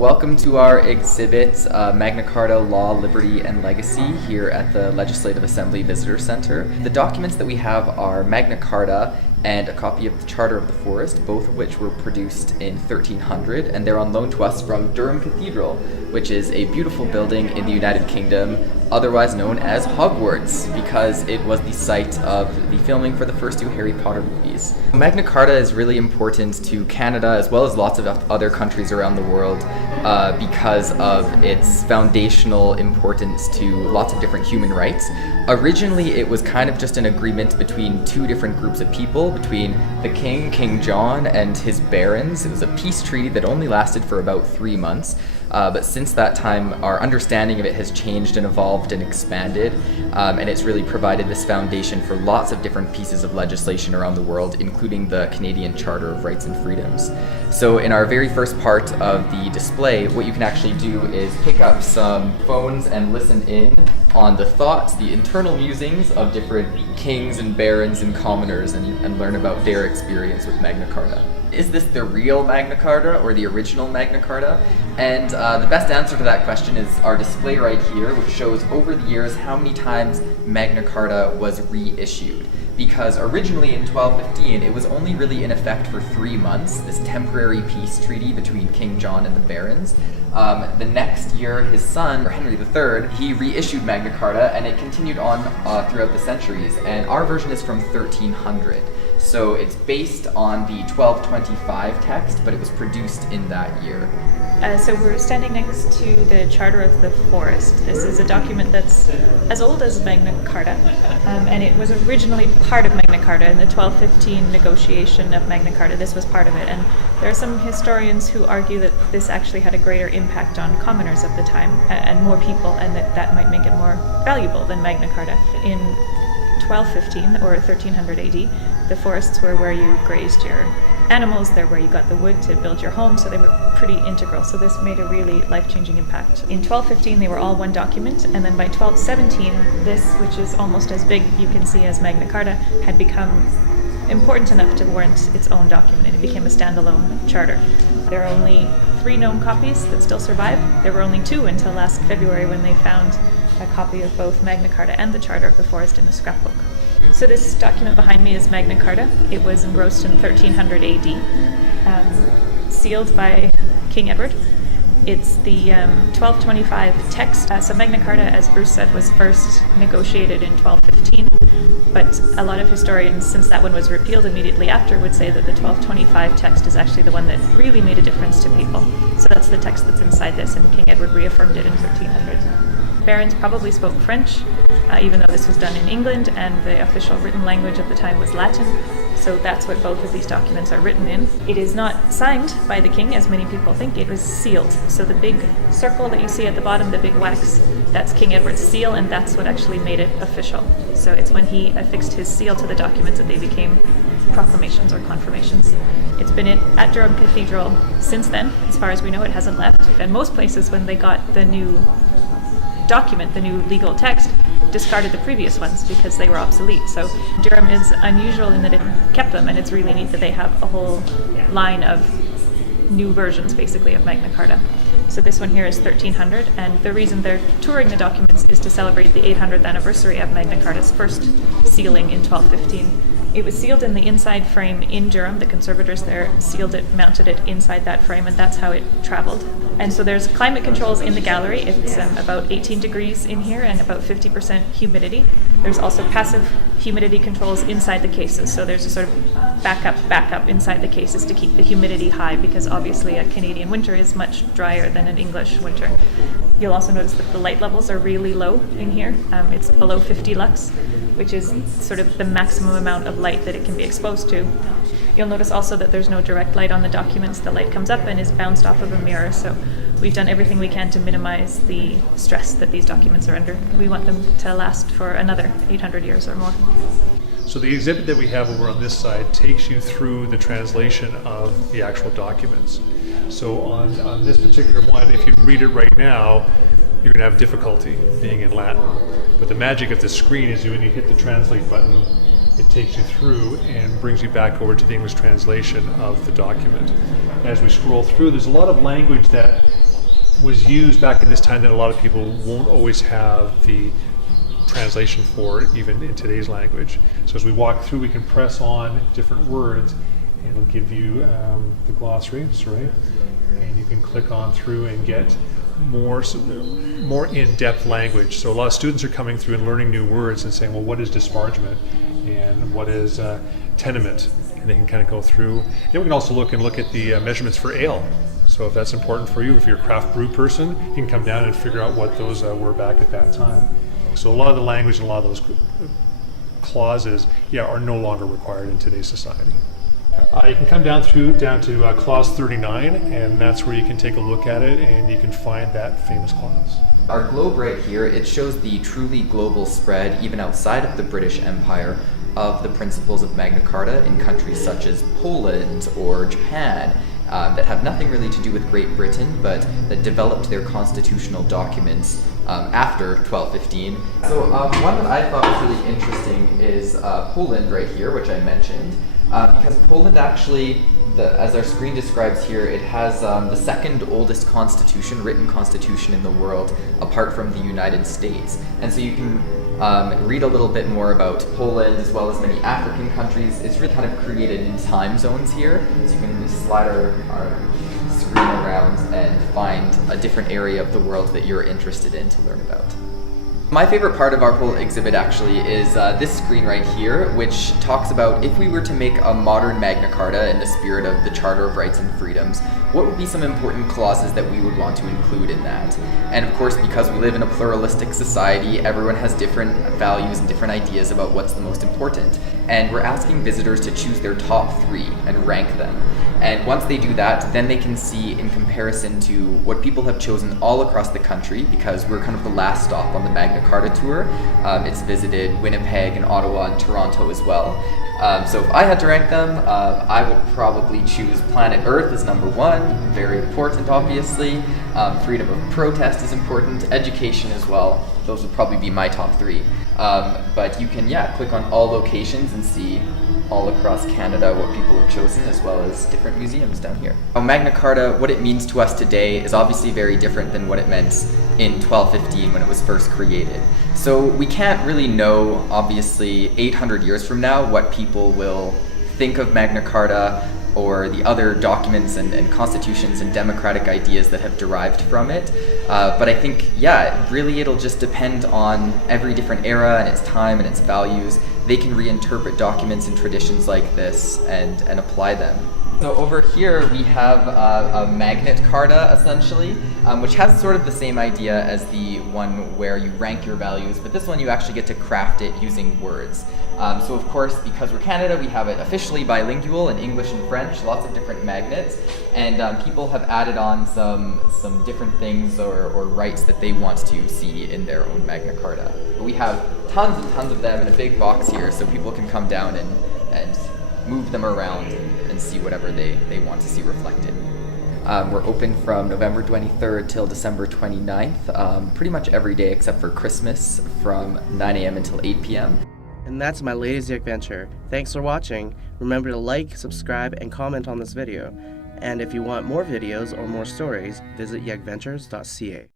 welcome to our exhibit, Magna Carta, Law, Liberty, and Legacy here at the Legislative Assembly Visitor Center. The documents that we have are Magna Carta and a copy of the Charter of the Forest, both of which were produced in 1300, and they're on loan to us from Durham Cathedral, which is a beautiful building in the United Kingdom, otherwise known as Hogwarts, because it was the site of the filming for the first two Harry Potter movies. Magna Carta is really important to Canada as well as lots of other countries around the world because of its foundational importance to lots of different human rights. Originally, it was kind of just an agreement between two different groups of people, between the king, King John, and his barons. It was a peace treaty that only lasted for about 3 months. But since that time, our understanding of it has changed and evolved and expanded, and it's really provided this foundation for lots of different pieces of legislation around the world, including the Canadian Charter of Rights and Freedoms. So in our very first part of the display, what you can actually do is pick up some phones and listen in on the thoughts, the internal musings of different kings and barons and commoners, and learn about their experience with Magna Carta. Is this the real Magna Carta or the original Magna Carta? And the best answer to that question is our display right here, which shows over the years how many times Magna Carta was reissued. Because originally in 1215, it was only really in effect for 3 months, this temporary peace treaty between King John and the barons. The next year, his son, Henry III, he reissued Magna Carta, and it continued on throughout the centuries. And our version is from 1300. So it's based on the 1225 text, but it was produced in that year. So we're standing next to the Charter of the Forest. This is a document that's as old as Magna Carta, and it was originally part of Magna Carta in the 1215 negotiation of Magna Carta. This was part of it, and there are some historians who argue that this actually had a greater impact on commoners of the time and more people, and that might make it more valuable than Magna Carta. In 1215 or 1300 AD, the forests were where you grazed your animals, they're where you got the wood to build your home, so they were pretty integral. So this made a really life-changing impact. In 1215, they were all one document, and then by 1217, this, which is almost as big, you can see, as Magna Carta, had become important enough to warrant its own document, and it became a standalone charter. There are only 3 known copies that still survive. There were only 2 until last February when they found a copy of both Magna Carta and the Charter of the Forest in a scrapbook. So this document behind me is Magna Carta. It was engrossed in 1300 AD, sealed by King Edward. It's the 1225 text. So Magna Carta, as Bruce said, was first negotiated in 1215, but a lot of historians, since that one was repealed immediately after, would say that the 1225 text is actually the one that really made a difference to people. So that's the text that's inside this, and King Edward reaffirmed it in 1300. Barons probably spoke French, even though this was done in England, and the official written language at the time was Latin. So that's what both of these documents are written in. It is not signed by the king, as many people think. It was sealed. So the big circle that you see at the bottom, the big wax, that's King Edward's seal, and that's what actually made it official. So it's when he affixed his seal to the documents that they became proclamations or confirmations. It's been at Durham Cathedral since then. As far as we know, it hasn't left. And most places, when they got the new document, the new legal text, discarded the previous ones because they were obsolete. So Durham is unusual in that it kept them, and it's really neat that they have a whole line of new versions, basically, of Magna Carta. So this one here is 1300, and the reason they're touring the documents is to celebrate the 800th anniversary of Magna Carta's first sealing in 1215. It was sealed in the inside frame in Durham. The conservators there sealed it, mounted it inside that frame, and that's how it traveled. And so there's climate controls in the gallery. It's about 18 degrees in here and about 50% humidity. There's also passive humidity controls inside the cases. So there's a sort of backup inside the cases to keep the humidity high, because obviously a Canadian winter is much drier than an English winter. You'll also notice that the light levels are really low in here. It's below 50 lux, which is sort of the maximum amount of light that it can be exposed to. You'll notice also that there's no direct light on the documents. The light comes up and is bounced off of a mirror, so we've done everything we can to minimize the stress that these documents are under. We want them to last for another 800 years or more. So the exhibit that we have over on this side takes you through the translation of the actual documents. So on this particular one, if you read it right now, you're going to have difficulty being in Latin. But the magic of the screen is when you hit the translate button, it takes you through and brings you back over to the English translation of the document. As we scroll through, there's a lot of language that was used back in this time that a lot of people won't always have the translation for, even in today's language. So as we walk through, we can press on different words, and it'll give you the glossary, and you can click on through and get more in-depth language. So a lot of students are coming through and learning new words and saying, well, what is disparagement and what is tenement? And they can kind of go through. Then we can also look at the measurements for ale. So if that's important for you, if you're a craft brew person, you can come down and figure out what those were back at that time. So a lot of the language and a lot of those clauses, are no longer required in today's society. You can come down to clause 39, and that's where you can take a look at it and you can find that famous clause. Our globe right here, it shows the truly global spread, even outside of the British Empire, of the principles of Magna Carta in countries such as Poland or Japan, that have nothing really to do with Great Britain, but that developed their constitutional documents after 1215. So one that I thought was really interesting is Poland right here, which I mentioned, because Poland actually, as our screen describes here, it has the second oldest written constitution in the world, apart from the United States. And so you can read a little bit more about Poland as well as many African countries. It's really kind of created in time zones here, so you can slide our screen around and find a different area of the world that you're interested in to learn about. My favorite part of our whole exhibit actually is this screen right here, which talks about if we were to make a modern Magna Carta in the spirit of the Charter of Rights and Freedoms, what would be some important clauses that we would want to include in that? And of course, because we live in a pluralistic society, everyone has different values and different ideas about what's the most important. And we're asking visitors to choose their top 3 and rank them. And once they do that, then they can see in comparison to what people have chosen all across the country, because we're kind of the last stop on the Magna Carta tour. It's visited Winnipeg and Ottawa and Toronto as well. So if I had to rank them, I would probably choose planet Earth as number 1, very important obviously. Freedom of protest is important, education as well. Those would probably be my top 3. But you can, click on all locations and see all across Canada what people have chosen, as well as different museums down here. Magna Carta, what it means to us today is obviously very different than what it meant in 1215 when it was first created. So we can't really know, obviously, 800 years from now what people will think of Magna Carta or the other documents and constitutions and democratic ideas that have derived from it. But I think, really it'll just depend on every different era and its time and its values. They can reinterpret documents and traditions like this and apply them. So over here we have a Magna Carta, essentially, which has sort of the same idea as the one where you rank your values, but this one you actually get to craft it using words. So of course, because we're Canada, we have it officially bilingual in English and French, lots of different magnets, and people have added on some different things or rights that they want to see in their own Magna Carta. But we have tons and tons of them in a big box here, so people can come down and move them around and see whatever they want to see reflected. We're open from November 23rd till December 29th, pretty much every day except for Christmas from 9 a.m. until 8 p.m. And that's my latest Yegventure. Thanks for watching. Remember to like, subscribe, and comment on this video. And if you want more videos or more stories, visit Yegventures.ca.